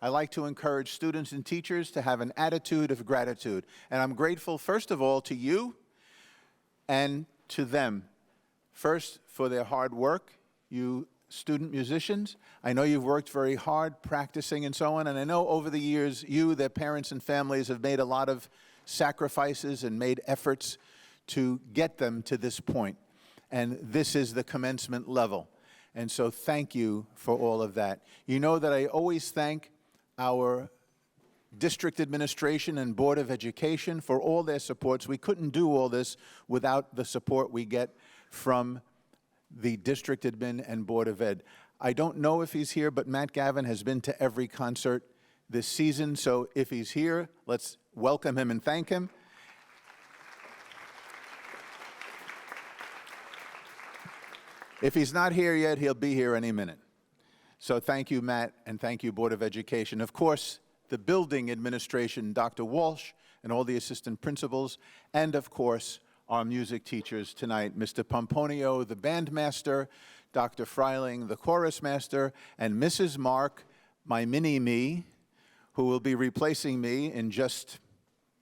I like to encourage students and teachers to have an attitude of gratitude. And I'm grateful, first of all, to you and to them. First, for their hard work, you student musicians. I know you've worked very hard practicing and so on, and I know over the years you, their parents and families have made a lot of sacrifices and made efforts to get them to this point. And this is the commencement level. And so thank you for all of that. You know that I always thank our district administration and Board of Education for all their supports. We couldn't do all this without the support we get from the district admin and Board of Ed. I don't know if he's here, but Matt Gavin has been to every concert this season, so if he's here, let's welcome him and thank him. If he's not here yet, he'll be here any minute. So thank you, Matt, and thank you, Board of Education. Of course, the building administration, Dr. Walsh, and all the assistant principals, and of course, our music teachers tonight, Mr. Pomponio, the bandmaster, Dr. Freiling, the chorus master, and Mrs. Mark, my mini-me, who will be replacing me in just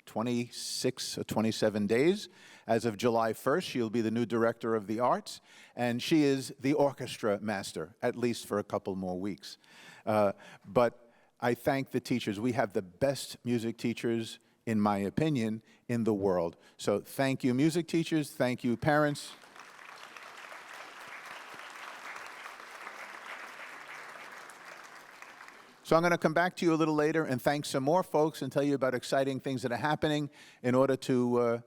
26 or 27 days. As of July 1st, she'll be the new director of the arts, and she is the orchestra master, at least for a couple more weeks. But I thank the teachers. We have the best music teachers, in my opinion, in the world. So thank you, music teachers. Thank you, parents. So I'm going to come back to you a little later and thank some more folks and tell you about exciting things that are happening in order to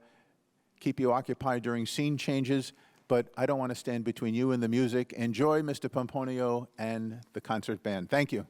keep you occupied during scene changes. But I don't want to stand between you and the music. Enjoy Mr. Pomponio and the concert band. Thank you.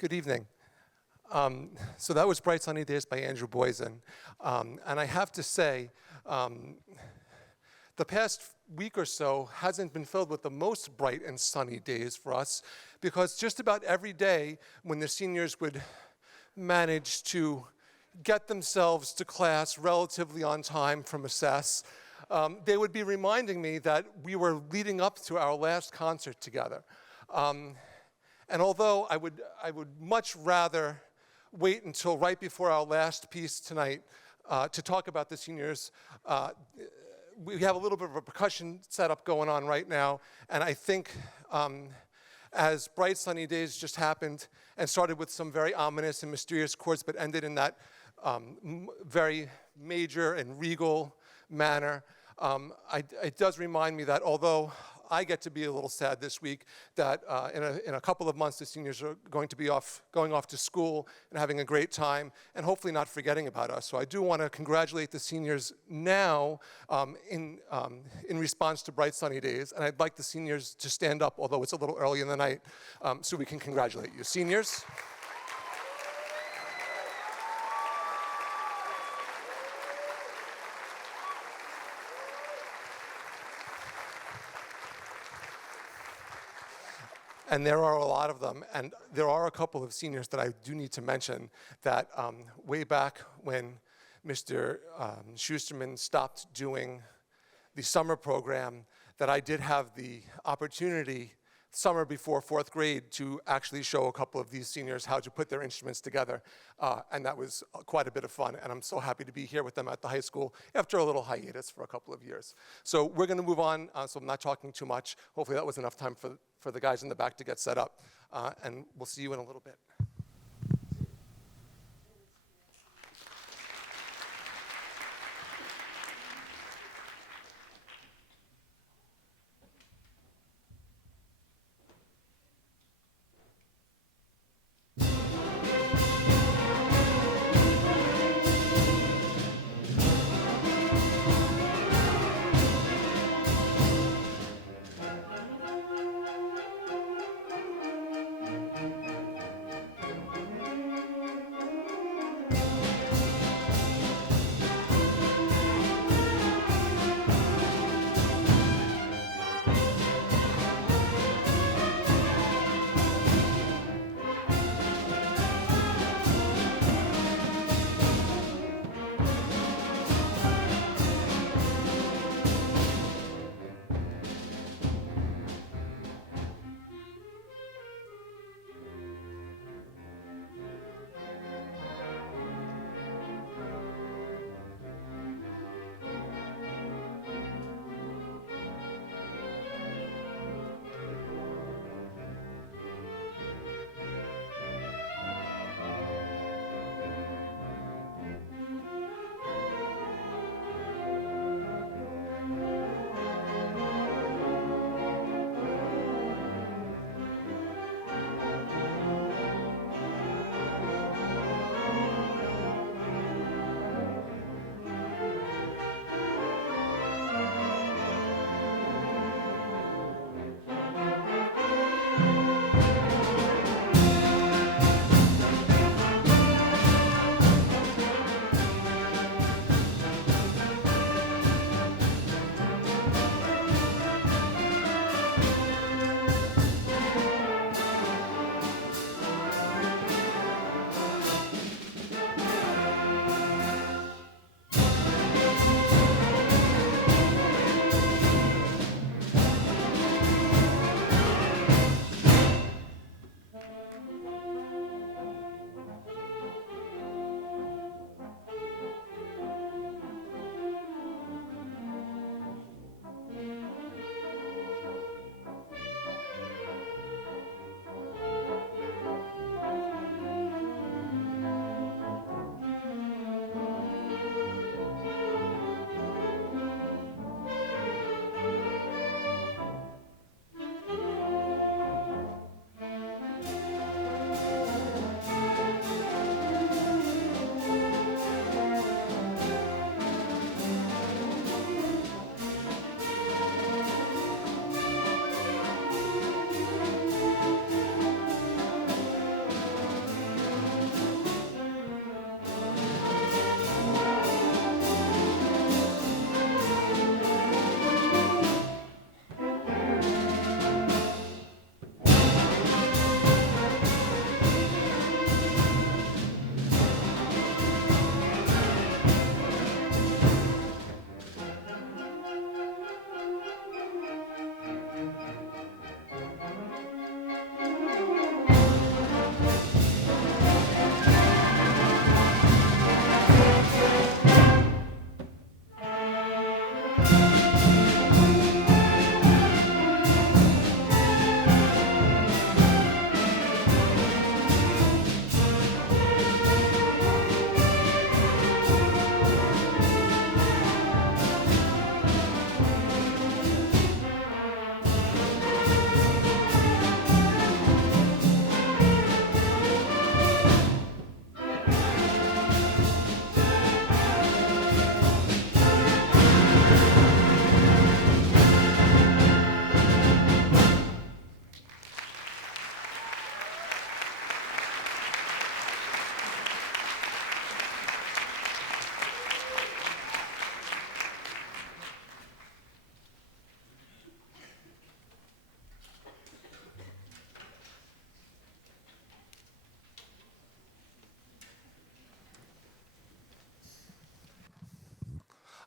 Good evening. So that was Bright Sunny Days by Andrew Boysen. And I have to say, the past week or so hasn't been filled with the most bright and sunny days for us, because just about every day when the seniors would manage to get themselves to class relatively on time from assess, they would be reminding me that we were leading up to our last concert together. And although I would much rather wait until right before our last piece tonight to talk about the seniors, we have a little bit of a percussion setup going on right now, and I think as Bright Sunny Days just happened and started with some very ominous and mysterious chords, but ended in that very major and regal manner, it does remind me that although I get to be a little sad this week, that in a couple of months the seniors are going to be going off to school and having a great time, and hopefully not forgetting about us. So I do want to congratulate the seniors now in response to Bright Sunny Days, and I'd like the seniors to stand up, although it's a little early in the night, so we can congratulate you. Seniors. And there are a lot of them, and there are a couple of seniors that I do need to mention that way back when Mr. Schusterman stopped doing the summer program, that I did have the opportunity summer before 4th grade to actually show a couple of these seniors how to put their instruments together, and that was quite a bit of fun, and I'm so happy to be here with them at the high school after a little hiatus for a couple of years. So we're going to move on, so I'm not talking too much. Hopefully that was enough time for the guys in the back to get set up, and we'll see you in a little bit.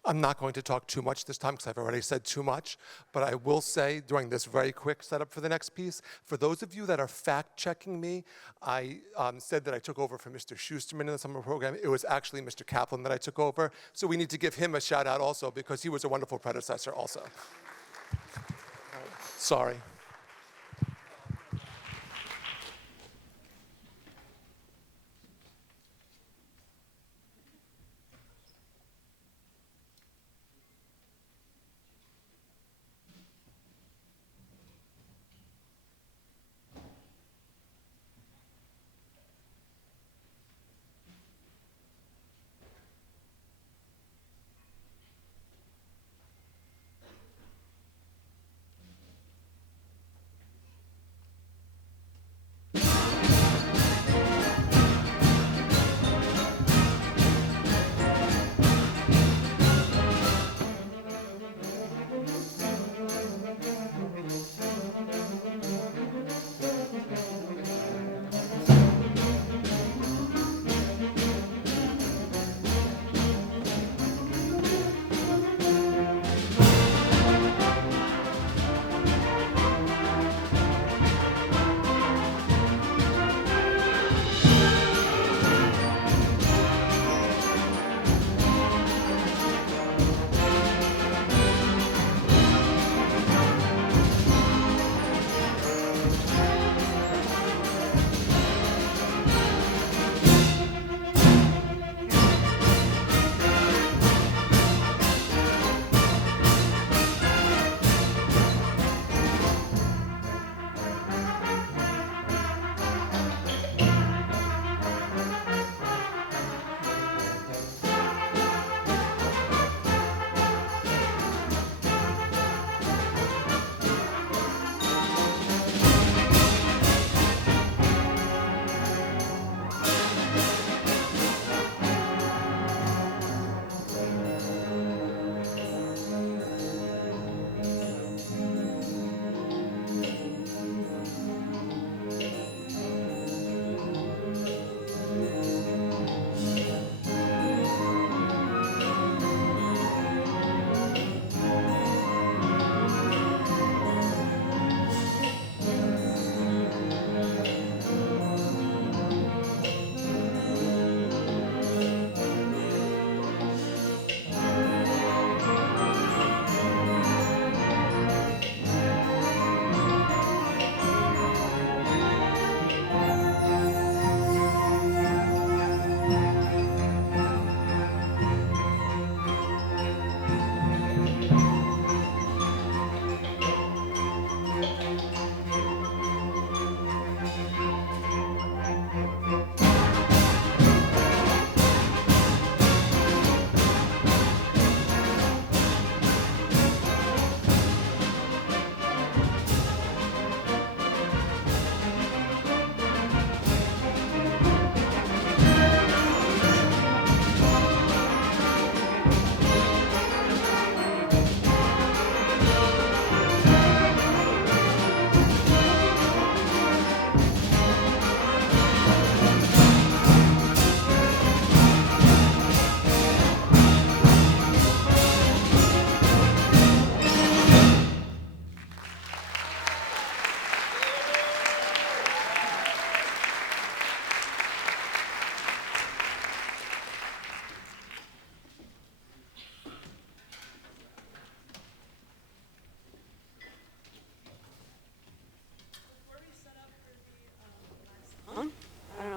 I'm not going to talk too much this time because I've already said too much, but I will say during this very quick setup for the next piece, for those of you that are fact-checking me, I said that I took over from Mr. Schusterman in the summer program. It was actually Mr. Kaplan that I took over, so we need to give him a shout out also because he was a wonderful predecessor also. Sorry.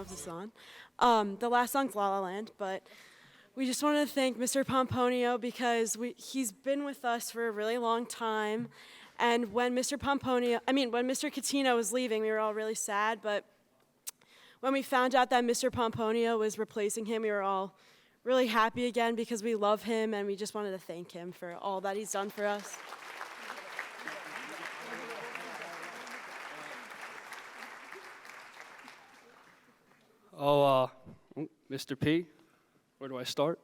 This on. The last song's La La Land, but we just want to thank Mr. Pomponio because he's been with us for a really long time. And when Mr. Catino was leaving, we were all really sad, but when we found out that Mr. Pomponio was replacing him, we were all really happy again because we love him and we just wanted to thank him for all that he's done for us. Mr. P, where do I start?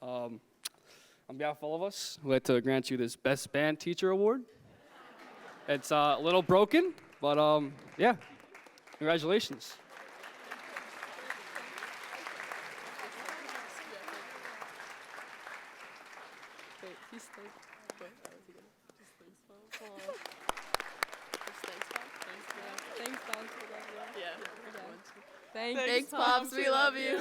On behalf of all of us, I'd like to grant you this Best Band Teacher Award. It's a little broken, but yeah, congratulations. He stayed. What? How was he gonna? Just thanks, Mom. Aw. Just thanks, Mom. Thanks, Mom. Thanks, Pops. We love you. Yeah. Thanks, Pops. We love you.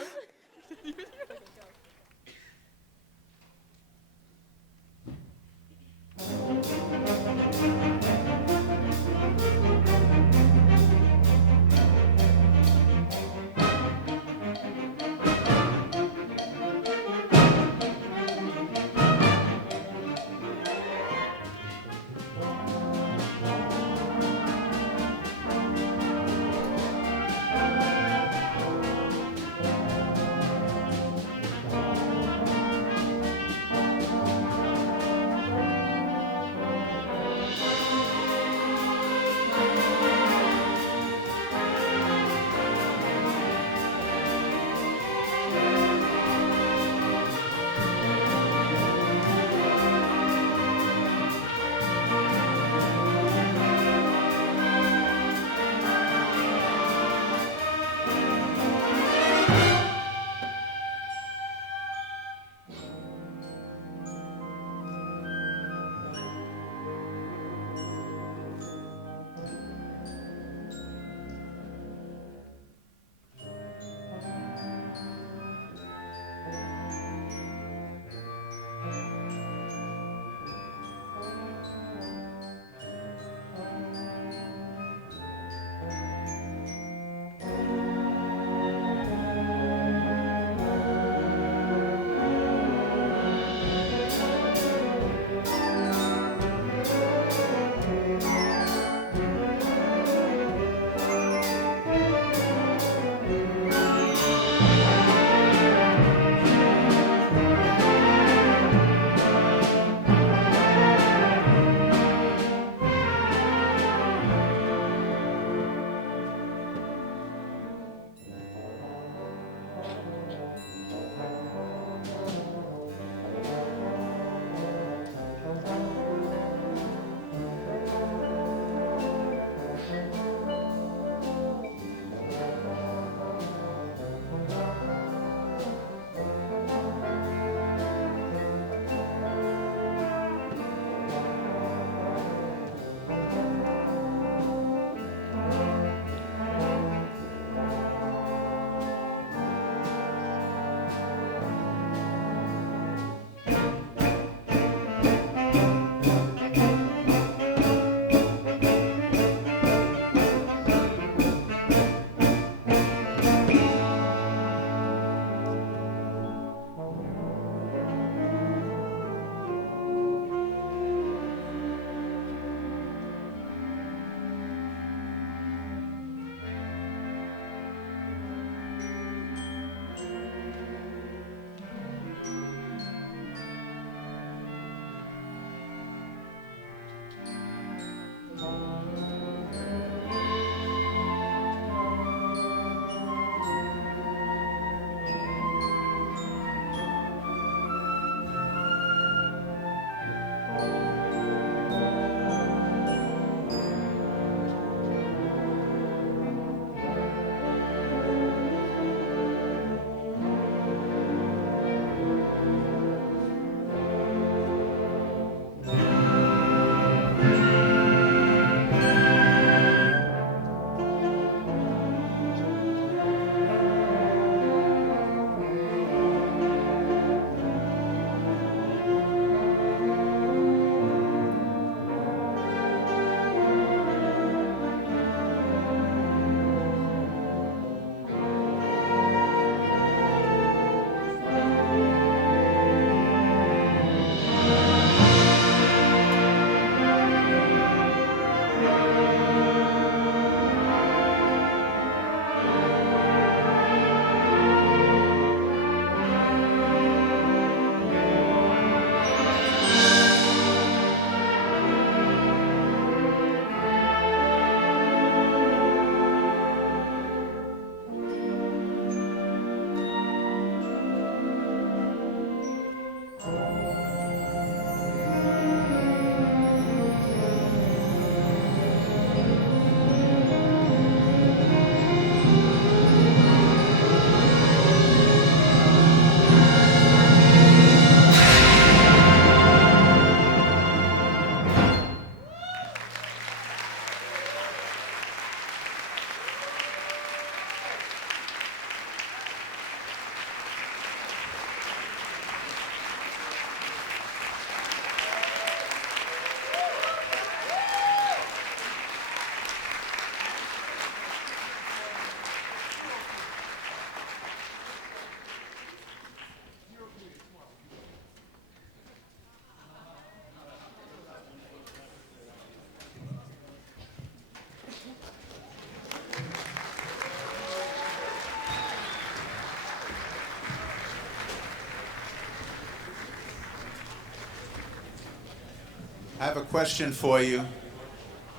I have a question for you,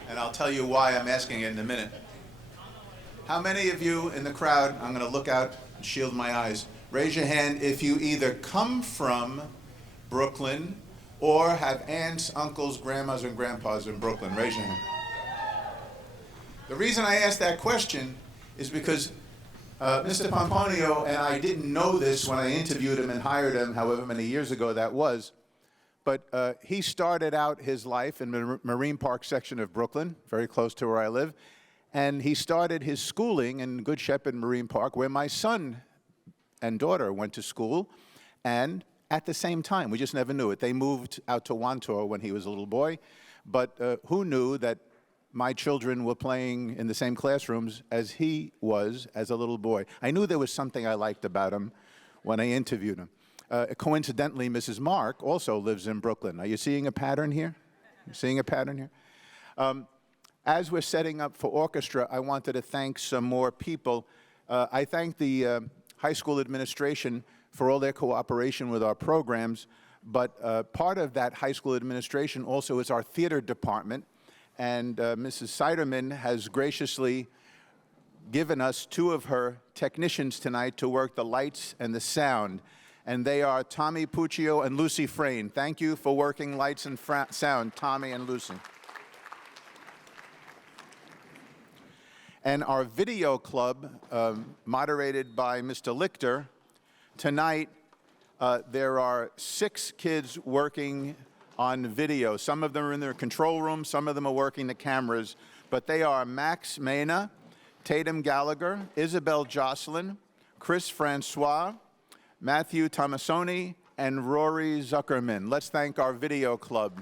and I'll tell you why I'm asking it in a minute. How many of you in the crowd, I'm going to look out and shield my eyes, raise your hand if you either come from Brooklyn or have aunts, uncles, grandmas, and grandpas in Brooklyn? Raise your hand. The reason I asked that question is because Mr. Pomponio and I didn't know this when I interviewed him and hired him, however many years ago that was, but he started out his life in the Marine Park section of Brooklyn, very close to where I live, and he started his schooling in Good Shepherd Marine Park, where my son and daughter went to school, and at the same time, we just never knew it. They moved out to Wantor when he was a little boy, but who knew that my children were playing in the same classrooms as he was as a little boy. I knew there was something I liked about him when I interviewed him. Coincidentally, Mrs. Mark also lives in Brooklyn. Are you seeing a pattern here? You seeing a pattern here? As we're setting up for orchestra, I wanted to thank some more people. I thank the high school administration for all their cooperation with our programs, but part of that high school administration also is our theater department. And Mrs. Siderman has graciously given us two of her technicians tonight to work the lights and the sound. And they are Tommy Puccio and Lucy Frayne. Thank you for working lights and sound, Tommy and Lucy. And our video club, moderated by Mr. Lichter, tonight there are 6 kids working on video. Some of them are in their control room, some of them are working the cameras, but they are Max Mena, Tatum Gallagher, Isabel Jocelyn, Chris Francois, Matthew Tomasoni, and Rory Zuckerman. Let's thank our video club.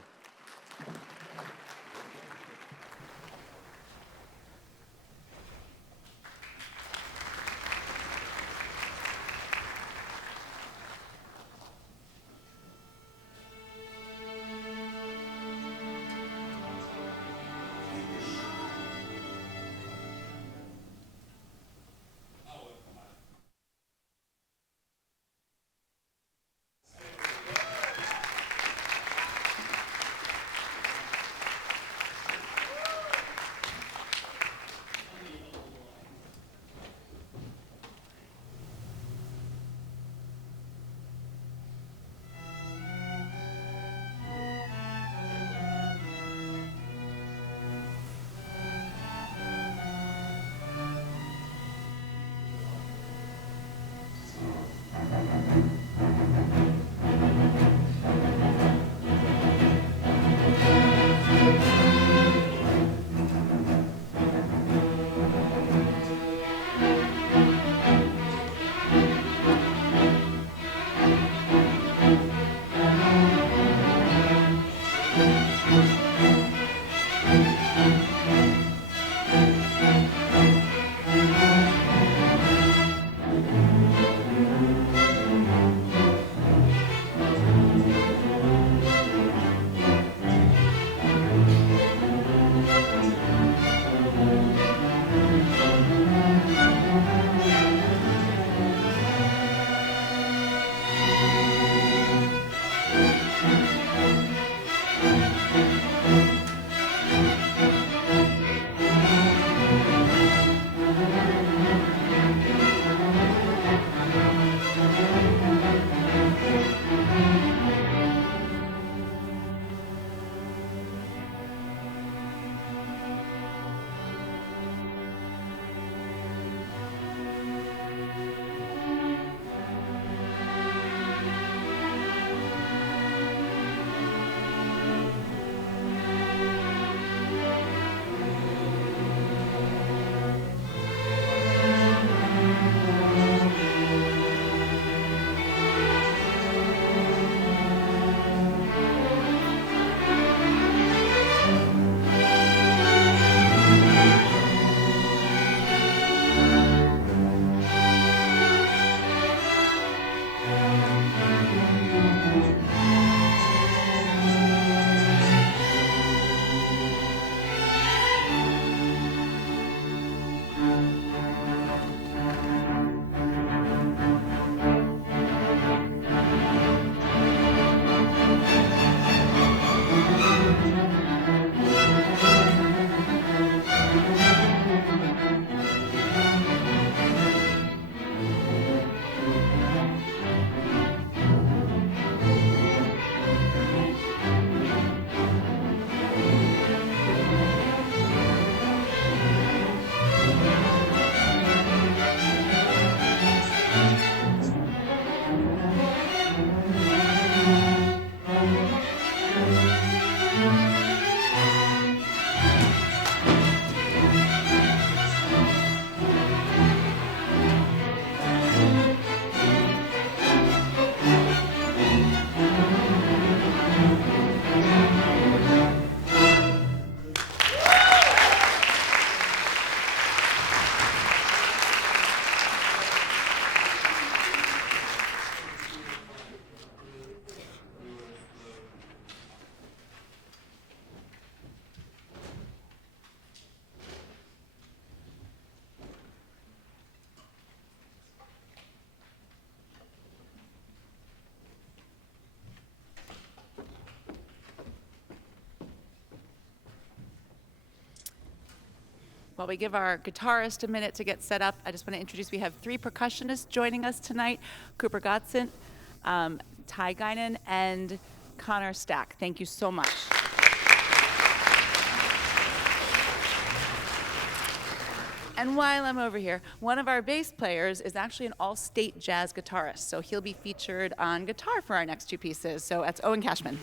While we give our guitarist a minute to get set up, I just want to introduce, we have 3 percussionists joining us tonight, Cooper Godsent, Ty Guinan, and Connor Stack. Thank you so much. And while I'm over here, one of our bass players is actually an all-state jazz guitarist, so he'll be featured on guitar for our next 2 pieces. So that's Owen Cashman.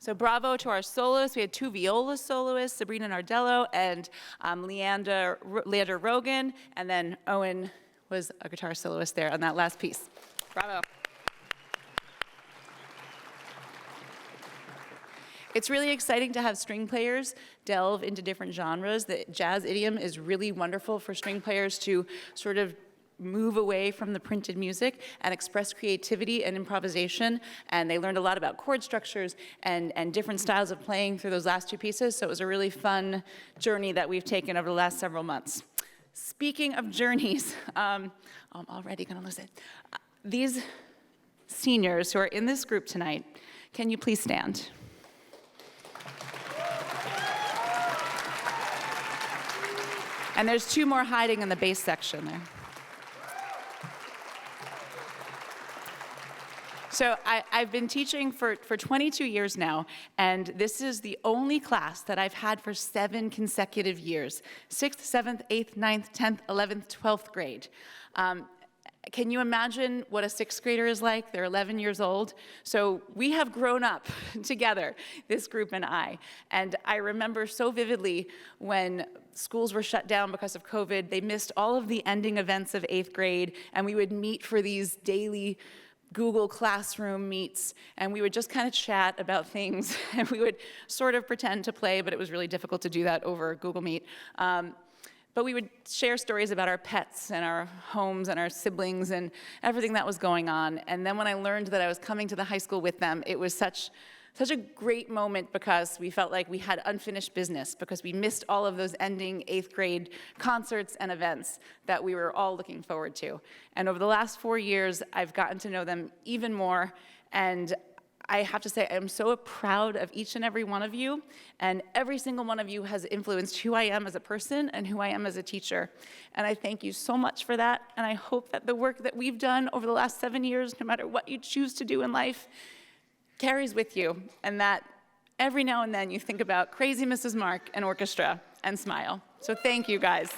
So bravo to our soloists. We had 2 viola soloists, Sabrina Nardello and Leander Rogan, and then Owen was a guitar soloist there on that last piece. Bravo. It's really exciting to have string players delve into different genres. The jazz idiom is really wonderful for string players to sort of move away from the printed music and express creativity and improvisation. And they learned a lot about chord structures and different styles of playing through those last 2 pieces. So it was a really fun journey that we've taken over the last several months. Speaking of journeys, I'm already gonna lose it. These seniors who are in this group tonight, can you please stand? And there's 2 more hiding in the bass section there. So I've been teaching for 22 years now, and this is the only class that I've had for 7 consecutive years, 6th, 7th, 8th, 9th, 10th, 11th, 12th grade. Can you imagine what a 6th grader is like? They're 11 years old. So we have grown up together, this group and I. And I remember so vividly when schools were shut down because of COVID, they missed all of the ending events of 8th grade, and we would meet for these daily Google Classroom meets, and we would just kind of chat about things, and we would sort of pretend to play, but it was really difficult to do that over Google Meet. But we would share stories about our pets and our homes and our siblings and everything that was going on. And then when I learned that I was coming to the high school with them, it was such a great moment because we felt like we had unfinished business because we missed all of those ending 8th grade concerts and events that we were all looking forward to. And over the last 4 years, I've gotten to know them even more, and I have to say I'm so proud of each and every one of you, and every single one of you has influenced who I am as a person and who I am as a teacher. And I thank you so much for that, and I hope that the work that we've done over the last 7 years, no matter what you choose to do in life, carries with you, and that every now and then you think about Crazy Mrs. Mark and Orchestra and smile. So thank you, guys.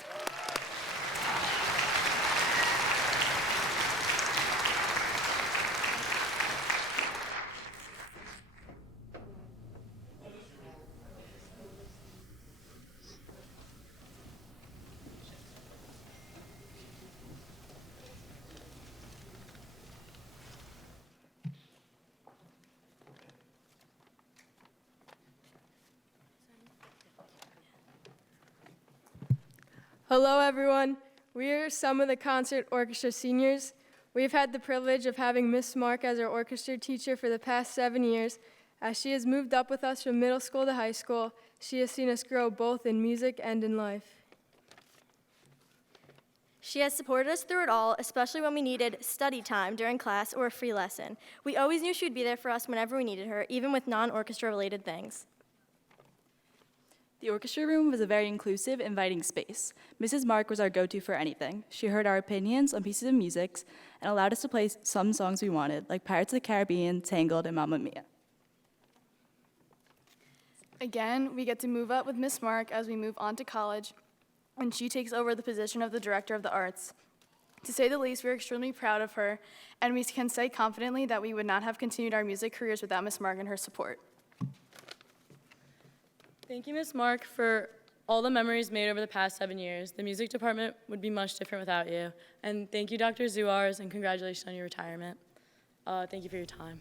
Hello, everyone. We are some of the concert orchestra seniors. We've had the privilege of having Miss Mark as our orchestra teacher for the past 7 years. As she has moved up with us from middle school to high school, she has seen us grow both in music and in life. She has supported us through it all, especially when we needed study time during class or a free lesson. We always knew she'd be there for us whenever we needed her, even with non-orchestra related things. The orchestra room was a very inclusive, inviting space. Mrs. Mark was our go-to for anything. She heard our opinions on pieces of music and allowed us to play some songs we wanted, like Pirates of the Caribbean, Tangled, and Mamma Mia. Again, we get to move up with Miss Mark as we move on to college, and she takes over the position of the Director of the Arts. To say the least, we're extremely proud of her, and we can say confidently that we would not have continued our music careers without Miss Mark and her support. Thank you, Ms. Mark, for all the memories made over the past 7 years. The music department would be much different without you. And thank you, Dr. Zuars, and congratulations on your retirement. Thank you for your time.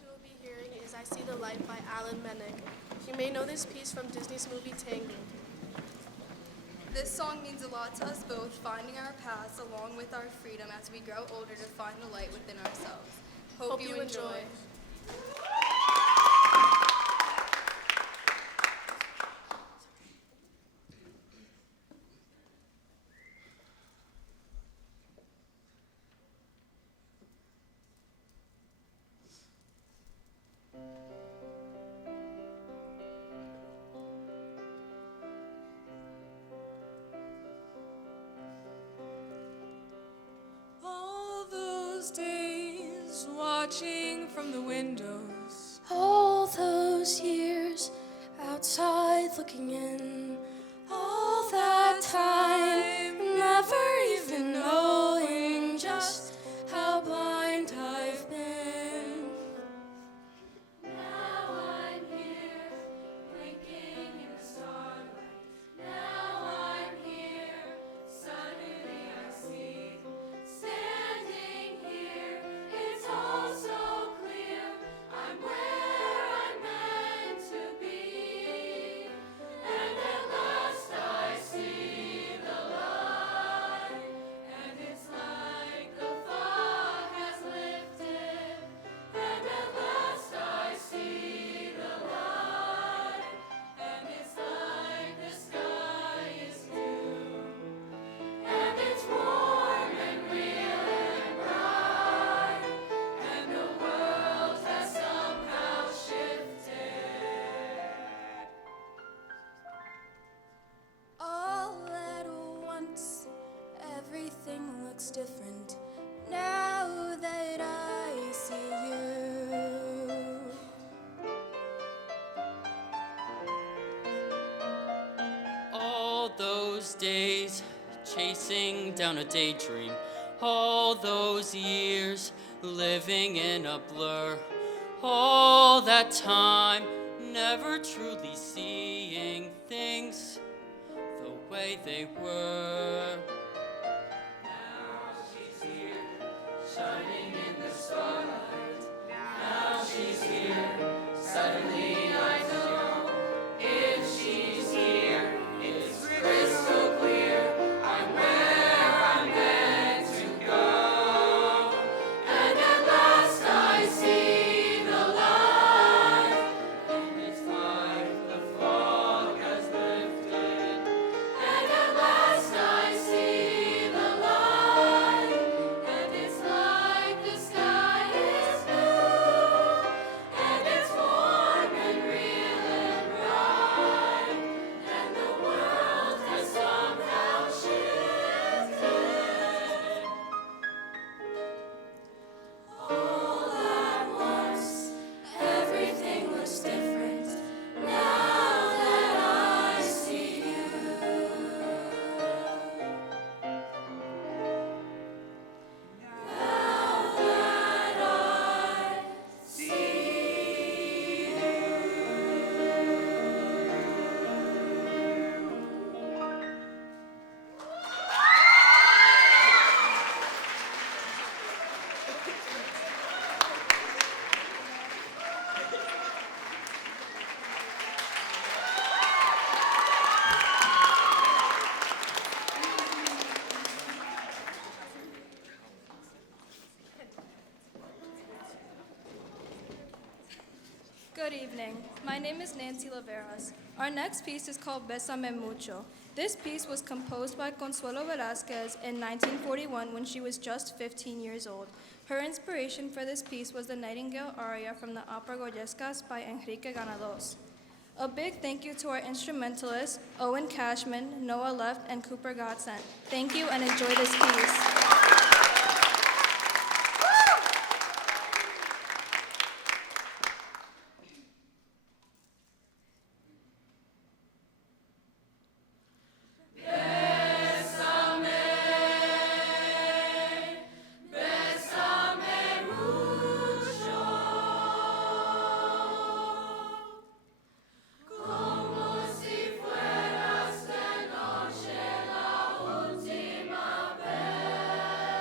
you will be hearing is I See the Light by Alan Mennick. You may know this piece from Disney's movie Tangled. This song means a lot to us both, finding our paths along with our freedom as we grow older to find the light within ourselves. Hope you enjoy. Days watching from the windows, All those years outside looking in, all that time never even knowing just how blind I've been. Now I'm here, blinking in the starlight. Now I'm here, suddenly I see. Standing here, it's all so clear. I'm where I'm meant to be. And at last I see the light. And it's like the fog has lifted. And at last I see the light. And it's like the sky is blue. And it's warm and real and bright. And the world has somehow shifted. All at once, everything looks different now that I see you. all those days chasing down a daydream, all those years living in a blur, all that time never truly seeing things the way they were. Now she's here, shining in the starlight. Now she's here, suddenly I know. If she's here, it's crystal clear. I'm where I'm meant to go. And at last I see the light. And it's like the fog has lifted. And at last I see the light. And it's like the sky is blue. And it's warm and real and bright. And the world has somehow shifted. All at once, everything looks different now that I see you. Now that I see you. Good evening. My name is Nancy Laveras. Our next piece is called Bésame Mucho. This piece was composed by Consuelo Velázquez in 1941 when she was just 15 years old. Her inspiration for this piece was the Nightingale aria from the opera Goyescas by Enrique Granados. A big thank you to our instrumentalists, Owen Cashman, Noah Left, and Cooper Godsent. Thank you and enjoy this piece. Como si fuera esta noche la última vez.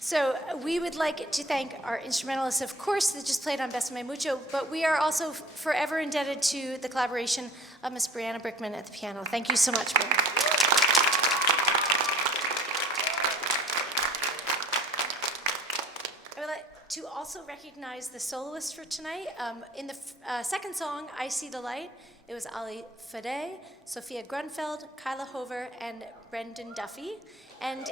So we would like to thank our instrumentalists, of course, that just played on Bésame Mucho, but we are also forever indebted to the collaboration of Miss Brianna Brickman at the piano. Thank you so much, Brianna. I would like to also recognize the soloists for tonight. In the second song, I See the Light, it was Ali Fadey, Sophia Grunfeld, Kyla Hover, and Brendan Duffy. And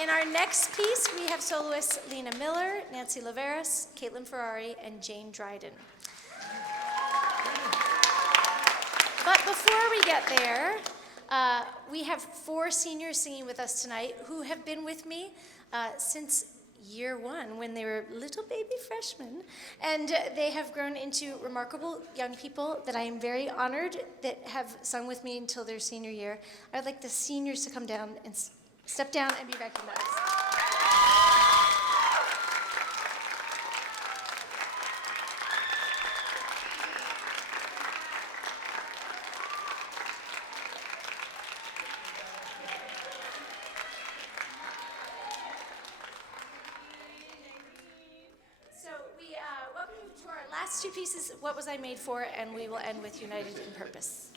in our next piece, we have soloists Lena Miller, Nancy Laveras, Caitlin Ferrari, and Jane Dryden. But before we get there, we have 4 seniors singing with us tonight who have been with me since year 1 when they were little baby freshmen. And they have grown into remarkable young people that I am very honored that have sung with me until their senior year. I would like the seniors to come down and step down and be recognized. So we welcome you to our last 2 pieces, What Was I Made For? And we will end with United in Purpose.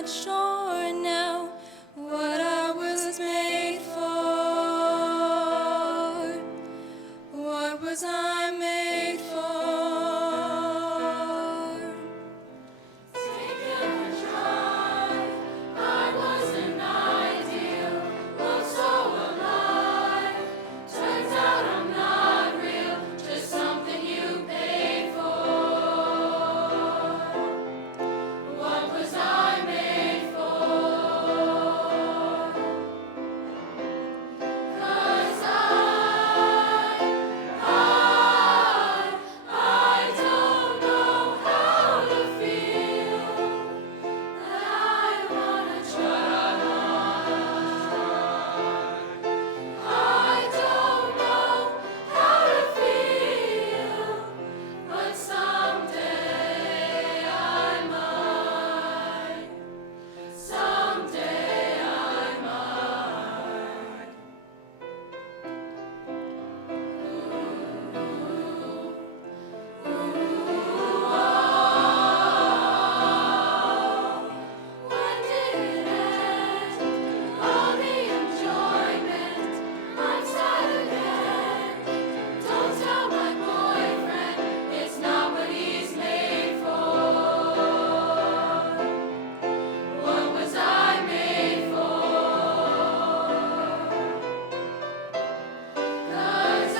not sure now what I was made for. What was I made for? Taking a drive, I wasn't ideal, looked so alive. Turns out I'm not real, just something you paid for. What was I made for? 'Cause I don't know how to feel, but I wanna try. I don't know how to feel, but someday I might. Someday I might. When did it end? All the enjoyment. I'm sad again. Don't tell my boyfriend it's not what he's made for. What was I made for? 'Cause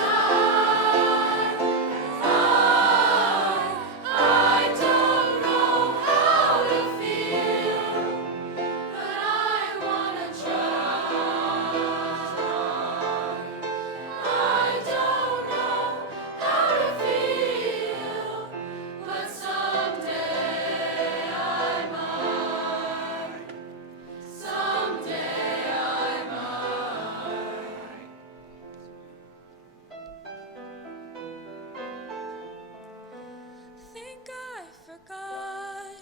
I don't know how to feel, but I wanna try. I don't know how to feel, but someday I might. Someday I might. Think I forgot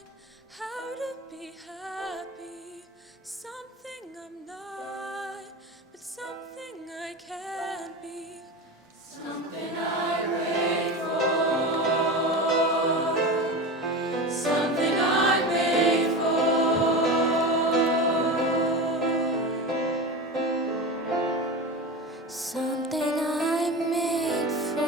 how to be happy. Something I'm not, but something I can be. Something I prayed for. Something I made for. Something I made for.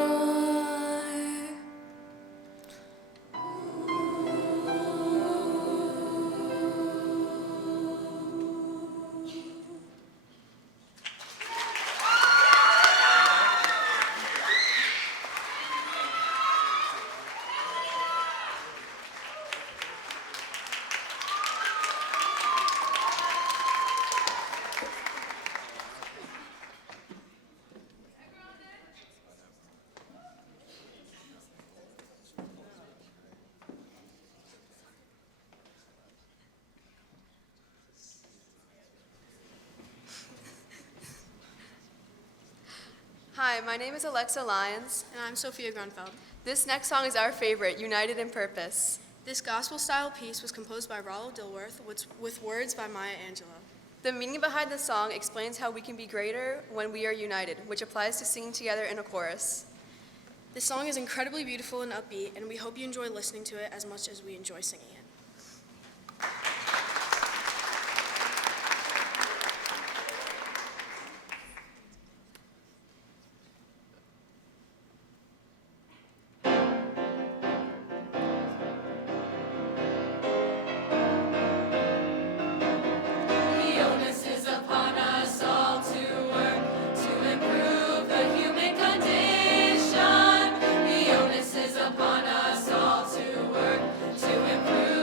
Hi, my name is Alexa Lyons. And I'm Sophia Grunfeld. This next song is our favorite, United in Purpose. This gospel-style piece was composed by Rollo Dilworth with words by Maya Angelou. The meaning behind the song explains how we can be greater when we are united, which applies to singing together in a chorus. This song is incredibly beautiful and upbeat, and we hope you enjoy listening to it as much as we enjoy singing it. The onus is upon us all to work to improve the human condition. The onus is upon us all to work to improve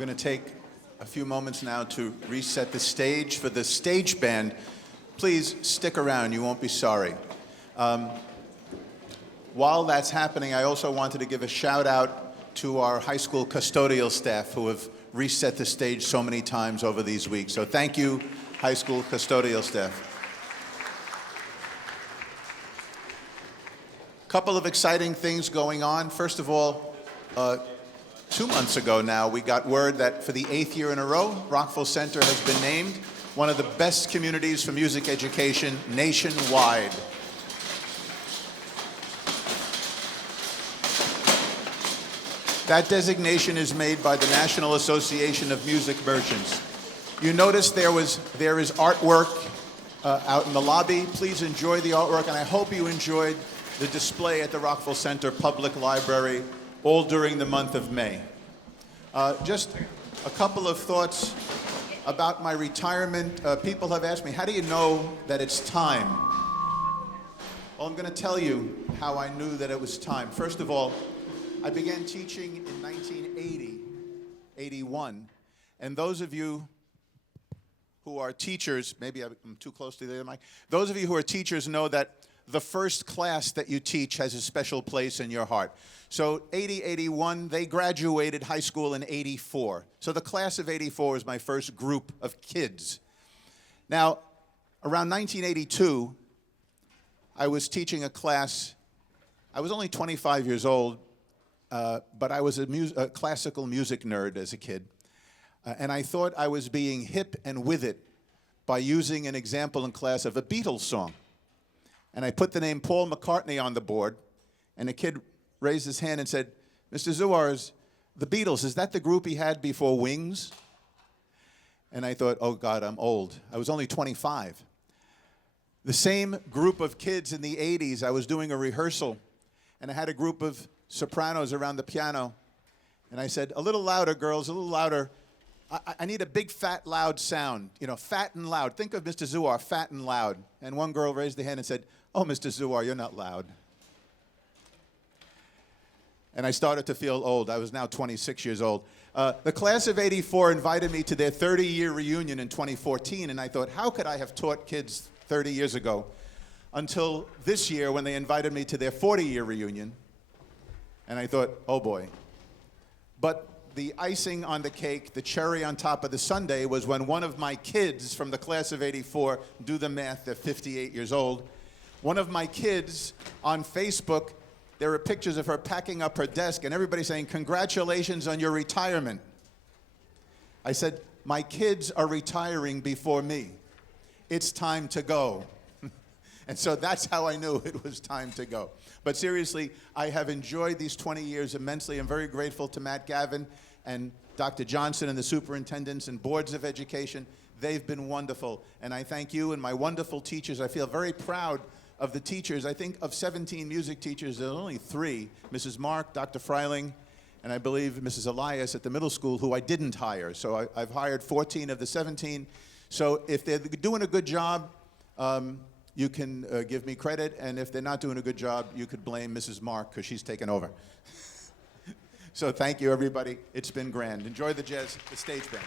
going to take a few moments now to reset the stage for the stage band. Please stick around, you won't be sorry. While that's happening, I also wanted to give a shout out to our high school custodial staff who have reset the stage so many times over these weeks. So thank you, high school custodial staff. Couple of exciting things going on. First of all, 2 months ago now, we got word that for the 8th year in a row, Rockville Center has been named one of the best communities for music education nationwide. That designation is made by the National Association of Music Merchants. You notice there is artwork out in the lobby. Please enjoy the artwork, and I hope you enjoyed the display at the Rockville Center Public Library all during the month of May. Just a couple of thoughts about my retirement. People have asked me, how do you know that it's time? Well, I'm going to tell you how I knew that it was time. First of all, I began teaching in 1980, 81, and those of you who are teachers, maybe I'm too close to the other mic, those of you who are teachers know that the first class that you teach has a special place in your heart. So 80, 81, they graduated high school in 84. So the class of 84 was my first group of kids. Now, around 1982, I was teaching a class. I was only 25 years old, but I was a classical music nerd as a kid. And I thought I was being hip and with it by using an example in class of a Beatles song. And I put the name Paul McCartney on the board, and a kid raised his hand and said, Mr. Zuars, the Beatles, is that the group he had before Wings? And I thought, oh God, I'm old. I was only 25. The same group of kids in the 80s, I was doing a rehearsal, and I had a group of sopranos around the piano, and I said, a little louder, girls, a little louder. I need a big, fat, loud sound. You know, fat and loud. Think of Mr. Zuar, fat and loud. And one girl raised her hand and said, oh, Mr. Zuar, you're not loud. And I started to feel old. I was now 26 years old. The class of 84 invited me to their 30-year reunion in 2014, and I thought, how could I have taught kids 30 years ago? Until this year when they invited me to their 40-year reunion, and I thought, oh boy. But the icing on the cake, the cherry on top of the sundae, was when one of my kids from the class of 84, do the math, they're 58 years old, one of my kids on Facebook, there were pictures of her packing up her desk and everybody saying, congratulations on your retirement. I said, my kids are retiring before me. It's time to go. And so that's how I knew it was time to go. But seriously, I have enjoyed these 20 years immensely. I'm very grateful to Matt Gavin and Dr. Johnson and the superintendents and boards of education. They've been wonderful. And I thank you and my wonderful teachers. I feel very proud of the teachers. I think of 17 music teachers, there are only 3, Mrs. Mark, Dr. Freiling, and I believe Mrs. Elias at the middle school, who I didn't hire. So I've hired 14 of the 17. So if they're doing a good job, you can give me credit, and if they're not doing a good job, you could blame Mrs. Mark, because she's taken over. So thank you, everybody. It's been grand. Enjoy the stage band.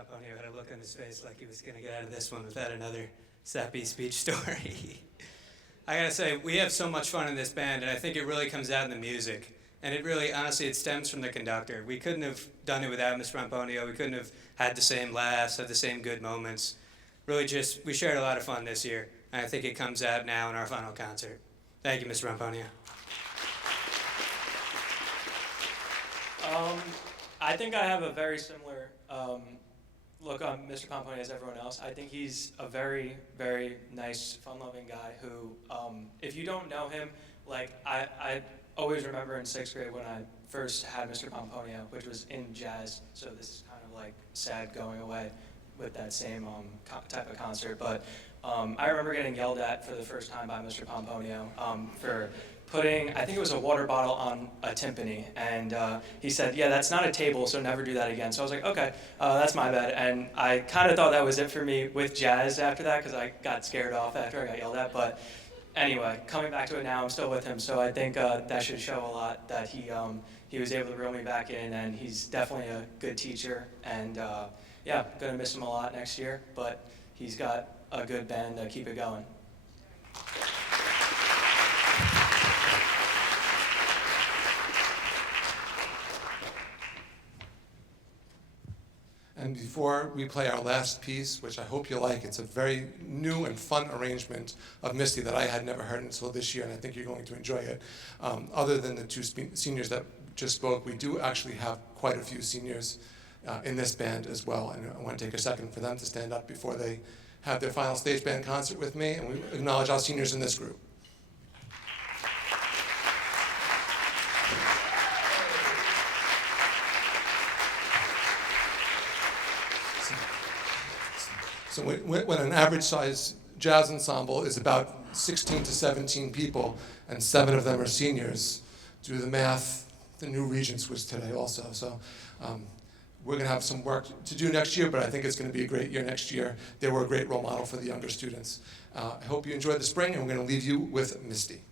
Ramponio had a look on his face like he was going to get out of this one without another sappy speech story. I gotta say, we have so much fun in this band, and I think it really comes out in the music. And it really, honestly, it stems from the conductor. We couldn't have done it without Mr. Ramponio. We couldn't have had the same laughs, had the same good moments. Really just, we shared a lot of fun this year, and I think it comes out now in our final concert. Thank you, Mr. Ramponio. I think I have a very similar look on Mr. Pomponio as everyone else. I think he's a very, very nice, fun-loving guy who, if you don't know him, like I always remember in 6th grade when I first had Mr. Pomponio, which was in jazz, so this is kind of like sad going away with that same type of concert. But I remember getting yelled at for the first time by Mr. Pomponio for putting, I think it was a water bottle on a timpani, and he said, yeah, that's not a table, so never do that again. So I was like, okay, that's my bad. And I kind of thought that was it for me with jazz after that, because I got scared off after I got yelled at. But anyway, coming back to it now, I'm still with him, so I think that should show a lot that he was able to reel me back in, and he's definitely a good teacher. And yeah, gonna miss him a lot next year, but he's got a good band to keep it going. And before we play our last piece, which I hope you like, it's a very new and fun arrangement of Misty that I had never heard until this year, and I think you're going to enjoy it. Other than the two seniors that just spoke, we do actually have quite a few seniors in this band as well, and I want to take a second for them to stand up before they have their final stage band concert with me, and we acknowledge our seniors in this group. So when an average size jazz ensemble is about 16 to 17 people, and 7 of them are seniors, do the math, the new regents was today also. So we're gonna have some work to do next year, but I think it's gonna be a great year next year. They were a great role model for the younger students. I hope you enjoyed the spring, and we're gonna leave you with Misty.